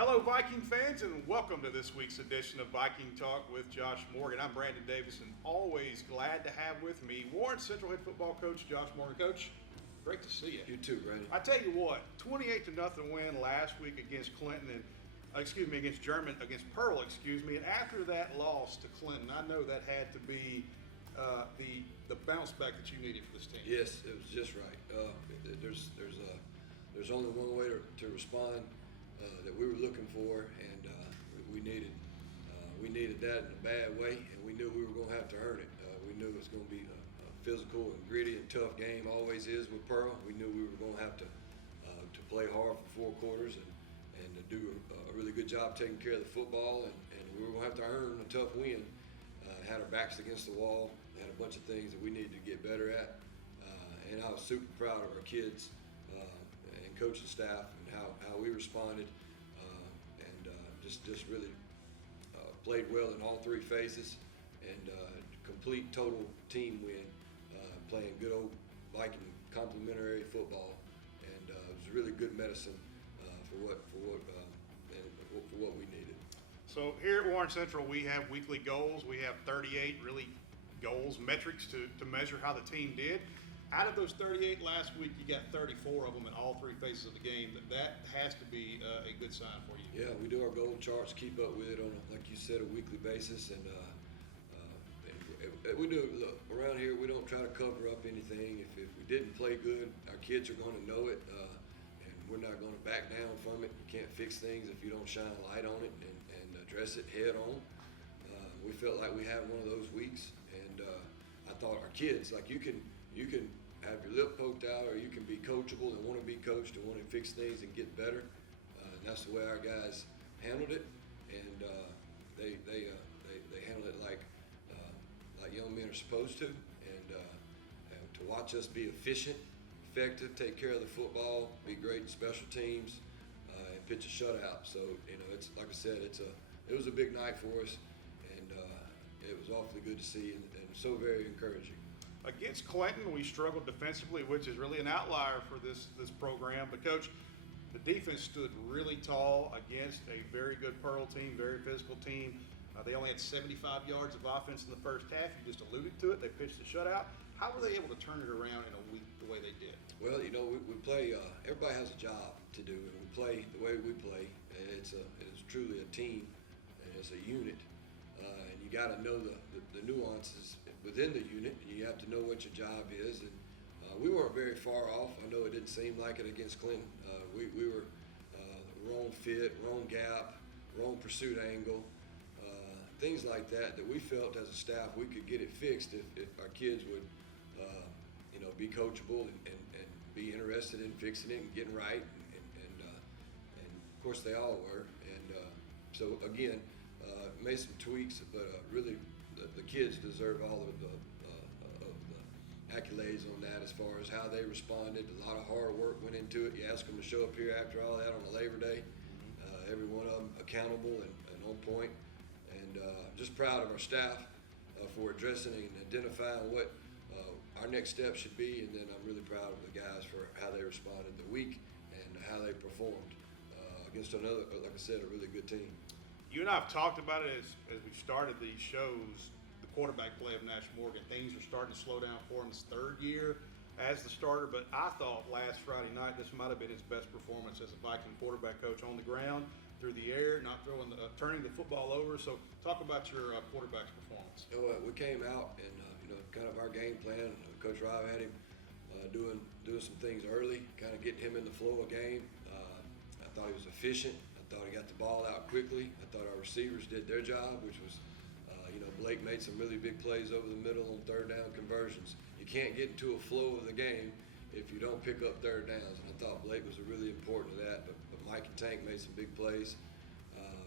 Hello, Viking fans, and welcome to this week's edition of Viking Talk with Josh Morgan. I'm Brandon Davis, and always glad to have with me Warren Central head football coach Josh Morgan. Coach, great to see you. You too, Brandon. I tell you what, 28-0 win last week against Clinton, and against Pearl, and after that loss to Clinton, I know that had to be the bounce back that you needed for this team. Yes, it was just right. There's only one way to respond that we were looking for, and we needed that in a bad way, and we knew we were going to have to earn it. We knew it was going to be a physical and gritty and tough game, always is with Pearl. We knew we were going to have to play hard for 4 quarters and to do a really good job taking care of the football, and we were going to have to earn a tough win. Had our backs against the wall, had a bunch of things that we needed to get better at, and I was super proud of our kids and coaching staff and how we responded, and just really played well in all 3 phases, and complete total team win, playing good old Viking complementary football, and it was really good medicine for what we needed. So here at Warren Central, we have weekly goals. We have 38 really goals, metrics to measure how the team did. Out of those 38 last week, you got 34 of them in all 3 phases of the game. That has to be a good sign for you. Yeah, we do our goal charts, keep up with it on, like you said, a weekly basis, and we do. Look, around here, we don't try to cover up anything. If we didn't play good, our kids are going to know it, and we're not going to back down from it. You can't fix things if you don't shine a light on it and address it head on. We felt like we had one of those weeks, and I thought our kids, like you can have your lip poked out, or you can be coachable and want to be coached and want to fix things and get better. And that's the way our guys handled it, and they handled it like young men are supposed to. And to watch us be efficient, effective, take care of the football, be great in special teams, and pitch a shutout. So it's like I said, it was a big night for us, and it was awfully good to see, and so very encouraging. Against Clinton, we struggled defensively, which is really an outlier for this program. But Coach, the defense stood really tall against a very good Pearl team, very physical team. They only had 75 yards of offense in the first half. You just alluded to it. They pitched a shutout. How were they able to turn it around in a week the way they did? Well, we play. Everybody has a job to do, and we play the way we play. It is truly a team, and it's a unit. And you got to know the nuances within the unit, and you have to know what your job is. And we weren't very far off. I know it didn't seem like it against Clinton. We were wrong fit, wrong gap, wrong pursuit angle, things like that we felt as a staff we could get it fixed if our kids would be coachable and be interested in fixing it and getting right. And of course they all were. And so again, made some tweaks, but really the kids deserve all of the accolades on that as far as how they responded. A lot of hard work went into it. You ask them to show up here after all that on a Labor Day. Every one of them accountable and on point. And just proud of our staff for addressing and identifying what our next step should be. And then I'm really proud of the guys for how they responded the week and how they performed against another, like I said, a really good team. You and I have talked about it as we started these shows, the quarterback play of Nash Morgan. Things are starting to slow down for him. His 3rd year as the starter, but I thought last Friday night this might have been his best performance as a Viking quarterback coach, on the ground, through the air, not turning the football over. So talk about your quarterback's performance. We came out and kind of our game plan. Coach Rob had him doing some things early, kind of getting him in the flow of game. I thought he was efficient. I thought he got the ball out quickly. I thought our receivers did their job, which was, Blake made some really big plays over the middle on 3rd down conversions. You can't get into a flow of the game if you don't pick up 3rd downs, and I thought Blake was really important to that. But Mike and Tank made some big plays.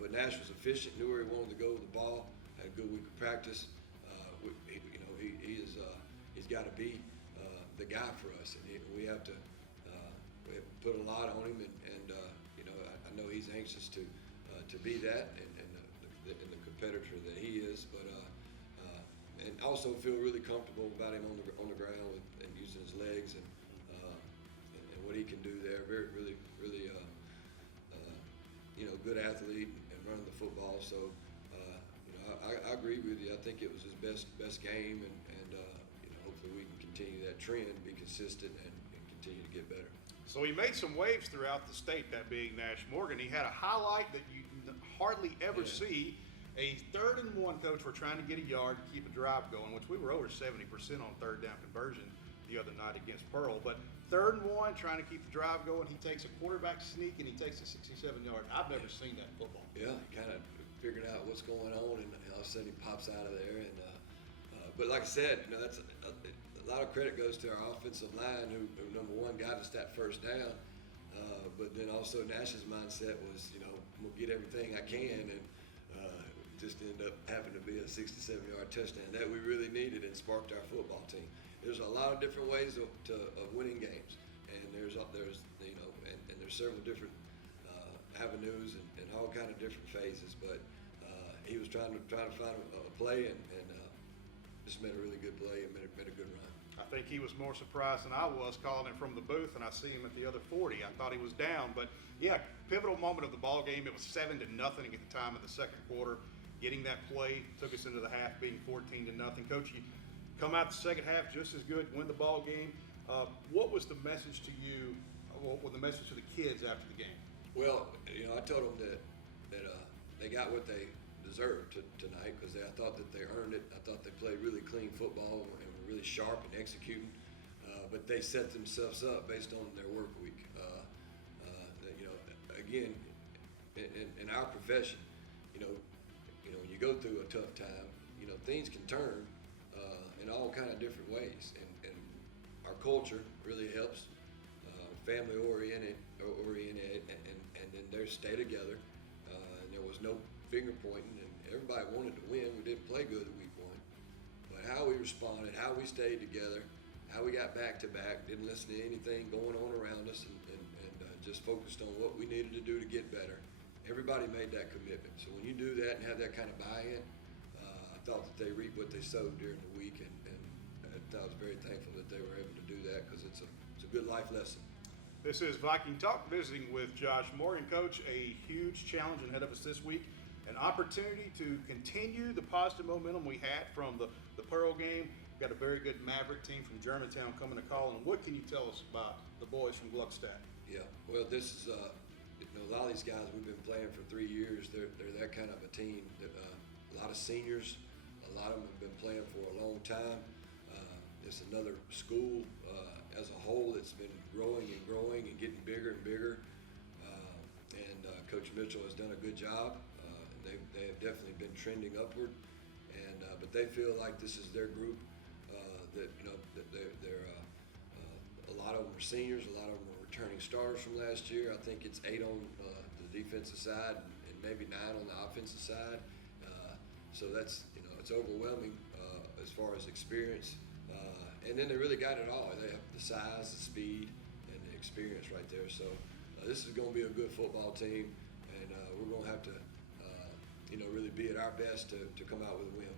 But Nash was efficient, knew where he wanted to go with the ball, had a good week of practice. He's got to be the guy for us, and we have to put a lot on him, and I know he's anxious to be that and the competitor that he is, but and also feel really comfortable about him on the ground and using his legs and what he can do there. Really good athlete and running the football. So, I agree with you. I think it was his best game, and hopefully we can continue that trend, be consistent, and continue to get better. So he made some waves throughout the state, that being Nash Morgan. He had a highlight that you hardly ever see. A 3rd and 1, coach. We're trying to get a yard to keep a drive going, which we were over 70% on 3rd down conversion the other night against Pearl. But 3rd and 1, trying to keep the drive going. He takes a quarterback sneak and he takes a 67-yard. I've never seen that in football. Yeah, kind of figuring out what's going on, and all of a sudden he pops out of there. And but like I said, that's a lot of credit goes to our offensive line, who number one got us that 1st down. But then also Nash's mindset was, I'm gonna get everything I can, and just ended up having to be a 67-yard touchdown that we really needed and sparked our football team. There's a lot of different ways of winning games, and there's several different avenues and all kind of different phases. But he was trying to find a play, and just made a really good play and made a good run. I think he was more surprised than I was calling it from the booth, and I see him at the other 40. I thought he was down, but yeah, pivotal moment of the ball game. It was 7-0 at the time of the 2nd quarter. Getting that play took us into the half, being 14-0. Coach, you come out the 2nd half just as good, win the ball game. What was the message to you? What was the message to the kids after the game? Well, I told them that they got what they deserved tonight, because I thought that they earned it. I thought they played really clean football and were really sharp and executing. But they set themselves up based on their work week. Again, in our profession, when you go through a tough time, things can turn in all kind of different ways, and our culture really helps. Family oriented, and then they stay together. And there was no finger pointing, and everybody wanted to win. We didn't play good week 1, but how we responded, how we stayed together, how we got back to back, didn't listen to anything going on around us, and just focused on what we needed to do to get better. Everybody made that commitment. So when you do that and have that kind of buy-in, I thought that they reaped what they sowed during the week, and I was very thankful that they were able to do that, because it's a good life lesson. This is Viking Talk, visiting with Josh Morgan. Coach, a huge challenge ahead of us this week, an opportunity to continue the positive momentum we had from the Pearl game. We've got a very good Maverick team from Germantown coming to call. And what can you tell us about the boys from Gluckstadt? Yeah, well, this is a lot of these guys we've been playing for 3 years. They're that kind of a team. That, a lot of seniors, a lot of them have been playing for a long time. It's another school as a whole that's been growing and getting bigger and bigger. And Coach Mitchell has done a good job. They have definitely been trending upward, but they feel like this is their group. That they're a lot of them are seniors, a lot of them are returning starters from last year. I think it's 8 on the defensive side and maybe 9 on the offensive side. So that's it's overwhelming as far as experience. And then they really got it all. They have the size, the speed, and the experience right there. So this is going to be a good football team, and we're going to have to really be at our best to come out with a win.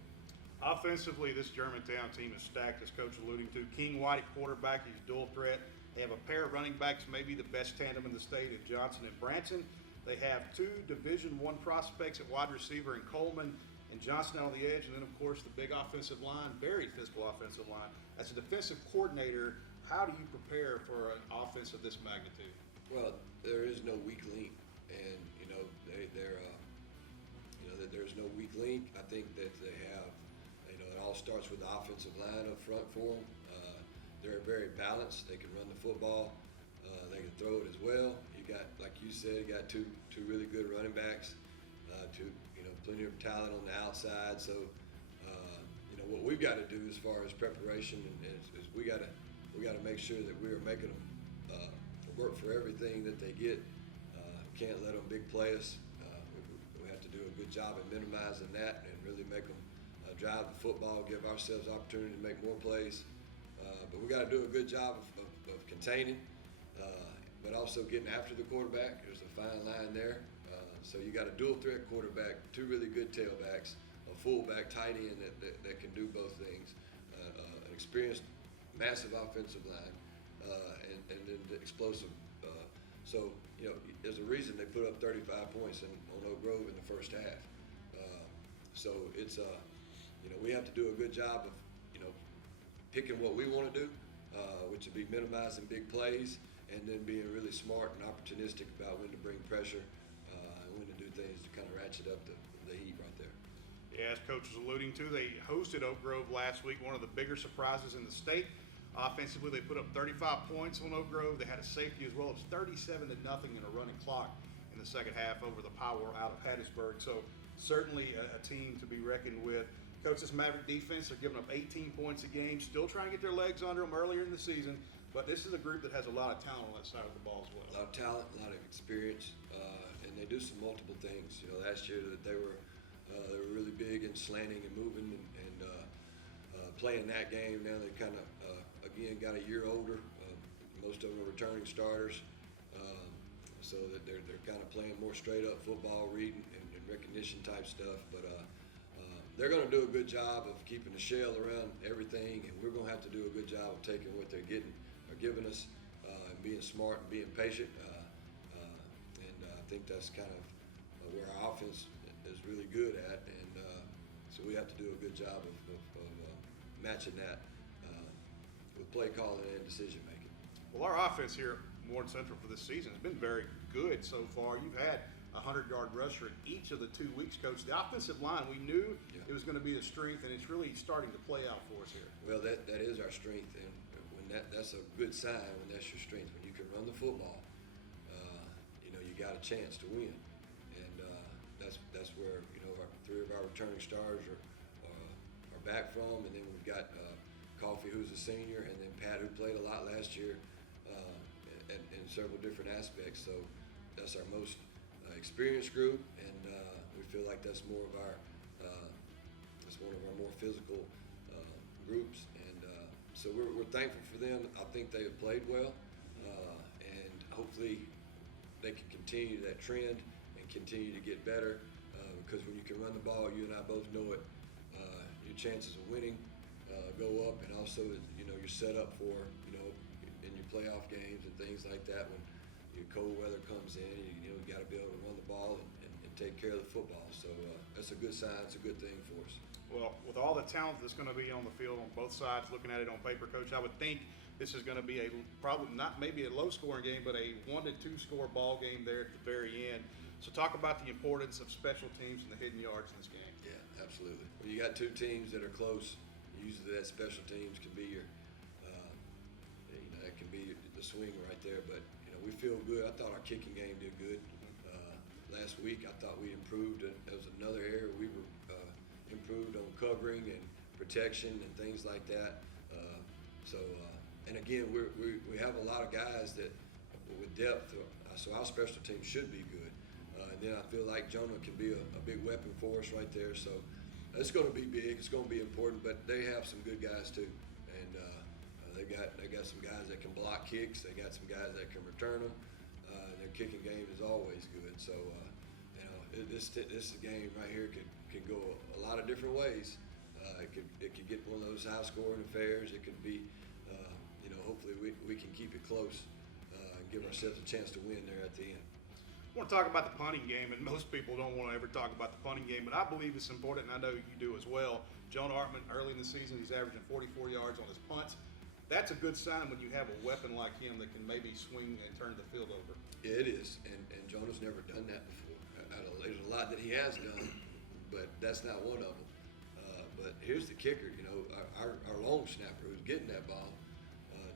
Offensively, this Germantown team is stacked, as Coach alluding to. King White at quarterback, he's dual threat. They have a pair of running backs, maybe the best tandem in the state, in Johnson and Branson. They have 2 Division I prospects at wide receiver in Coleman and Johnson on the edge, and then, of course, the big offensive line, very physical offensive line. As a defensive coordinator, how do you prepare for an offense of this magnitude? Well, there is no weak link, and there's no weak link. I think that they have, it all starts with the offensive line up front for them. They're very balanced. They can run the football. They can throw it as well. You got, like you said, you got two really good running backs. Plenty of talent on the outside. So, what we've got to do as far as preparation is we got to make sure that we are making them work for everything that they get. Can't let them big play us. We have to do a good job of minimizing that and really make them drive the football, give ourselves opportunity to make more plays. But we got to do a good job of containing, but also getting after the quarterback. There's a fine line there. So you got a dual threat quarterback, 2 really good tailbacks, a fullback, tight end that can do both things, an experienced, massive offensive line, and then the explosive. So you know, there's a reason they put up 35 points on Oak Grove in the first half. So it's you know, we have to do a good job of, you know, picking what we want to do, which would be minimizing big plays, and then being really smart and opportunistic about when to bring pressure and when to do things to kind of ratchet up the heat right there. Yeah, as Coach was alluding to, they hosted Oak Grove last week, one of the bigger surprises in the state. Offensively, they put up 35 points on Oak Grove. They had a safety as well as 37-0 in a running clock in the second half over the power out of Hattiesburg. So certainly a team to be reckoned with. Coach, this Maverick defense, they're giving up 18 points a game, still trying to get their legs under them earlier in the season. But this is a group that has a lot of talent on that side of the ball as well. A lot of talent, a lot of experience, and they do some multiple things. You know, last year that they were really big in slanting and moving and playing that game. Now they kind of again got a year older. Most of them are returning starters, so that they're kind of playing more straight up football, reading and recognition type stuff. But they're going to do a good job of keeping the shell around everything, and we're going to have to do a good job of taking what they're giving us, and being smart and being patient. And I think that's kind of where our offense is really good at, and so we have to do a good job of matching that with play calling and decision making. Well, our offense here at Warren Central for this season has been very good so far. You've had a 100-yard rusher in each of the 2 weeks, Coach. The offensive line, we knew it was going to be the strength, and it's really starting to play out for us here. Well, that is our strength, and when that's a good sign when that's your strength. When you can run the football, you know, you got a chance to win, and that's where, you know, three of our returning stars are back from, and then we've got Coffee, who's a senior, and then Pat, who played a lot last year in several different aspects. So that's our most experienced group, and we feel like that's more of our that's one of our more physical groups, and so we're thankful for them. I think they have played well, and hopefully they can continue that trend and continue to get better, because when you can run the ball, you and I both know it, your chances of winning go up, and also, you know, you're set up for, you know, in your playoff games and things like that. When your cold weather comes in, you know, you got to be able to run the ball and take care of the football. So that's a good sign. It's a good thing for us. Well, with all the talent that's going to be on the field on both sides, looking at it on paper, Coach, I would think this is going to be probably not maybe a low-scoring game, but a 1 to 2 score ball game there at the very end. So talk about the importance of special teams and the hidden yards in this game. Yeah, absolutely. When you got two teams that are close, usually that special teams can be your, you know, that can be the swing right there. But, you know, we feel good. I thought our kicking game did good. Last week I thought we improved. That was another area we were improved on covering and protection and things like that. And again, we have a lot of guys that with depth, so our special team should be good. And then I feel like Jonah can be a big weapon for us right there. So it's going to be big. It's going to be important. But they have some good guys too, and they got some guys that can block kicks. They got some guys that can return them. Their kicking game is always good. So you know, this game right here could go a lot of different ways. It could get one of those high-scoring affairs. It could be, you know, hopefully we can keep it close and give ourselves a chance to win there at the end. I want to talk about the punting game, and most people don't want to ever talk about the punting game, but I believe it's important, and I know you do as well. Jonah Artman, early in the season, he's averaging 44 yards on his punts. That's a good sign when you have a weapon like him that can maybe swing and turn the field over. Yeah, it is, and Jonah's never done that before. There's a lot that he has done, but that's not one of them. But here's the kicker, you know, our long snapper who's getting that ball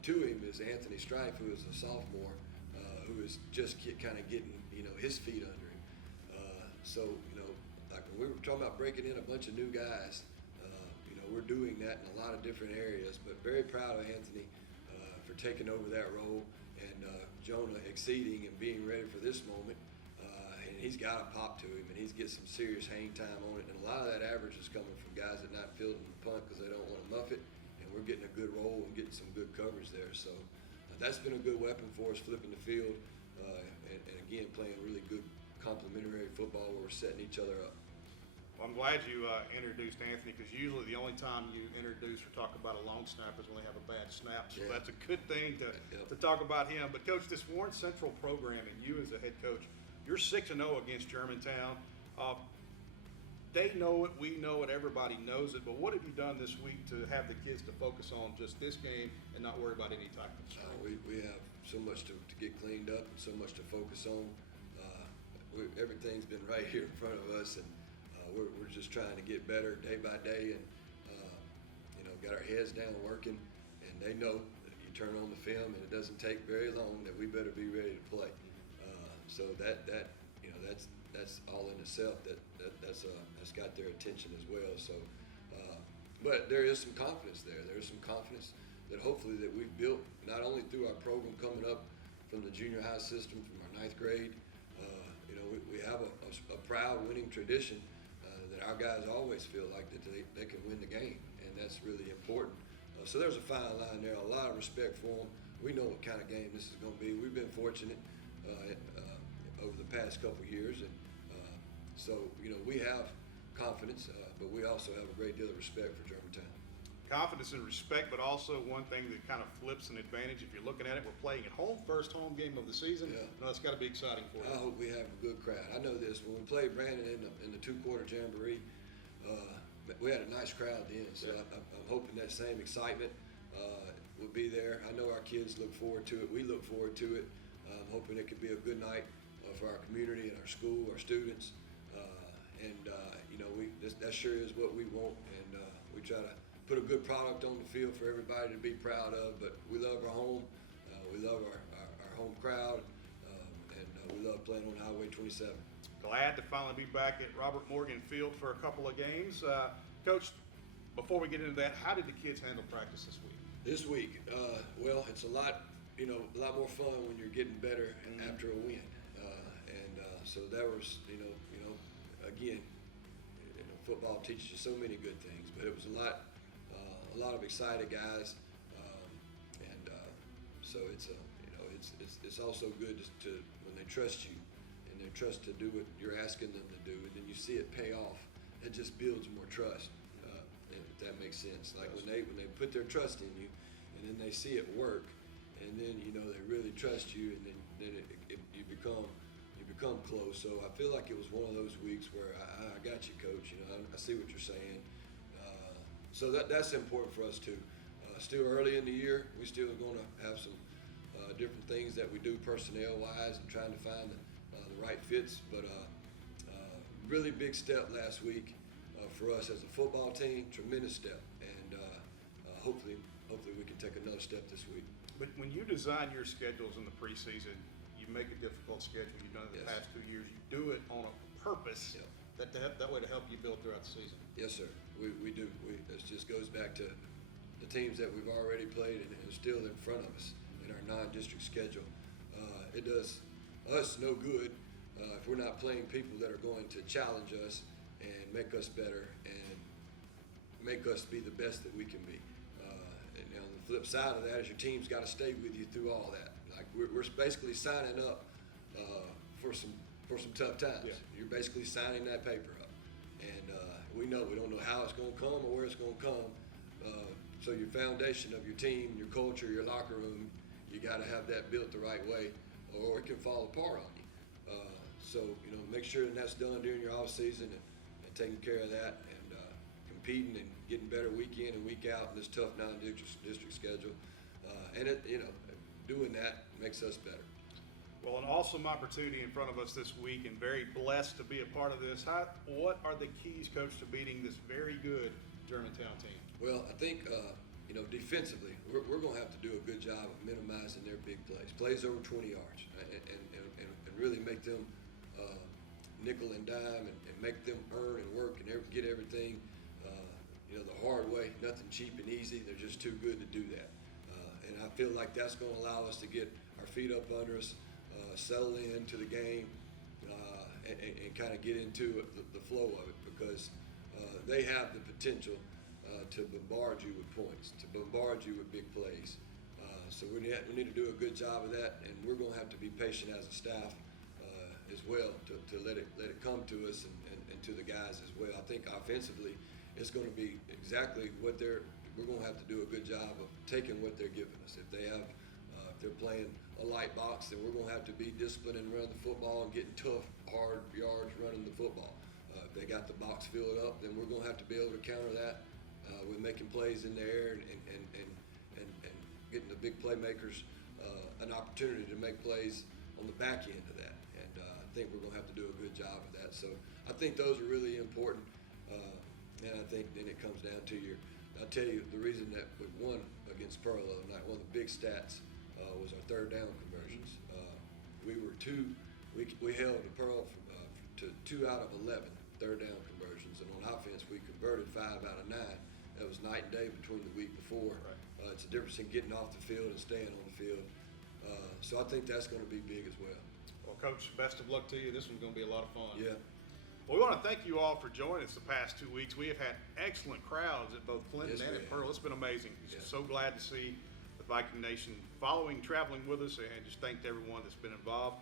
to him is Anthony Strife, who is a sophomore, who is just kind of getting, you know, his feet under him. So, you know, like when we were talking about breaking in a bunch of new guys, you know, we're doing that in a lot of different areas, but very proud of Anthony for taking over that role, and Jonah exceeding and being ready for this moment. And he's got a pop to him, and he's getting some serious hang time on it. And a lot of that average is coming from guys that not fielding the punt because they don't want to muff it. And we're getting a good roll and getting some good coverage there. So that's been a good weapon for us, flipping the field, and again, playing really good complementary football where we're setting each other up. Well, I'm glad you introduced Anthony, because usually the only time you introduce or talk about a long snapper is when they have a bad snap. So Yeah. that's a good thing to talk about him. But Coach, this Warren Central program, and you as a head coach, you're 6-0 against Germantown. They know it, we know it, everybody knows it. But what have you done this week to have the kids to focus on just this game and not worry about any type of stuff? We have so much to get cleaned up and so much to focus on. Everything's been right here in front of us, and we're just trying to get better day by day, and got our heads down working. And they know that you turn on the film, and it doesn't take very long that we better be ready to play. So that's all in itself. That's got their attention as well. So, but there is some confidence there. There is some confidence that hopefully that we've built not only through our program coming up from the junior high system, from our 9th grade. We have a proud winning tradition that our guys always feel like that they can win the game, and that's really important. So there's a fine line there. A lot of respect for them. We know what kind of game this is going to be. We've been fortunate over the past couple years, and so we have confidence, but we also have a great deal of respect for Germantown. Confidence and respect, but also one thing that kind of flips an advantage. If you're looking at it, we're playing at home, first home game of the season. Yeah. That's got to be exciting for you. I hope we have a good crowd. I know this. When we played Brandon in the 2-quarter jamboree, we had a nice crowd then. So Yeah. I'm hoping that same excitement will be there. I know our kids look forward to it. We look forward to it. I'm hoping it could be a good night for our community and our school, our students. That sure is what we want. And we try to put a good product on the field for everybody to be proud of. But we love our home. We love our home crowd. And we love playing on Highway 27. Glad to finally be back at Robert Morgan Field for a couple of games. Coach, before we get into that, how did the kids handle practice this week? This week, well, it's a lot more fun when you're getting better after a win. So that was, again, football teaches you so many good things, but it was a lot of excited guys, so it's also good to when they trust you and they trust to do what you're asking them to do, and then you see it pay off. It just builds more trust, if that makes sense. Like when they put their trust in you, and then they see it work, and then they really trust you, and then you become close. So I feel like it was one of those weeks where I got you, Coach. I see what you're saying. So that's important for us too. Still early in the year, we still are going to have some different things that we do personnel-wise and trying to find the right fits. But really big step last week for us as a football team. Tremendous step, and hopefully we can take another step this week. But when you design your schedules in the preseason, you make a difficult schedule. You've done it the Yes. past 2 years. You do it on a purpose. Yep. That way to help you build throughout the season. Yes, sir. We do. It just goes back to the teams that we've already played and are still in front of us in our non-district schedule. It does us no good if we're not playing people that are going to challenge us and make us better and make us be the best that we can be. And on the flip side of that is your team's got to stay with you through all that. Like we're basically signing up for some tough times. Yeah. You're basically signing that paper up, and we don't know how it's going to come or where it's going to come. So your foundation of your team, your culture, your locker room, you got to have that built the right way, or it can fall apart on you. So make sure that's done during your off season and taking care of that and competing and getting better week in and week out in this tough non-district schedule. And doing that makes us better. Well, an awesome opportunity in front of us this week, and very blessed to be a part of this. What are the keys, Coach, to beating this very good Germantown team? Well, I think defensively, we're going to have to do a good job of minimizing their big plays over 20 yards, and really make them nickel and dime and make them earn and work and get everything the hard way. Nothing cheap and easy. They're just too good to do that. And I feel like that's going to allow us to get our feet up under us, settle into the game, and kind of get into the flow of it, because they have the potential to bombard you with points, to bombard you with big plays. So we need to do a good job of that, and we're going to have to be patient as a staff as well to let it come to us and to the guys as well. I think offensively, it's going to be exactly what we're going to have to do a good job of taking what they're giving us. If they have, if they're playing a light box, then we're going to have to be disciplined and run the football and getting tough, hard yards running the football. If they got the box filled up, then we're going to have to be able to counter that with making plays in the air and getting the big playmakers an opportunity to make plays on the back end of that. And I think we're going to have to do a good job of that. So I think those are really important. And I think then it comes down to I'll tell you the reason that we won against Pearl the other night, one of the big stats was our third down conversions. We held the Pearl to 2 out of 11 third down conversions. And on offense, we converted 5 out of 9. That was night and day between the week before. Right. It's a difference in getting off the field and staying on the field. So I think that's going to be big as well. Well, Coach, best of luck to you. This one's going to be a lot of fun. Yeah. Well, we want to thank you all for joining us the past 2 weeks. We have had excellent crowds at both Clinton Yes, and we at have. Pearl. It's been amazing. Yeah. So glad to see the Viking Nation traveling with us, and just thank everyone that's been involved.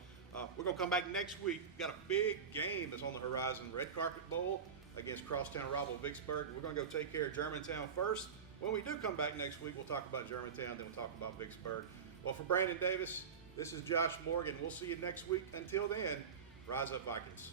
We're going to come back next week. We've got a big game that's on the horizon, Red Carpet Bowl against crosstown rival Vicksburg. We're going to go take care of Germantown first. When we do come back next week, we'll talk about Germantown, then we'll talk about Vicksburg. Well, for Brandon Davis, this is Josh Morgan. We'll see you next week. Until then, rise up, Vikings.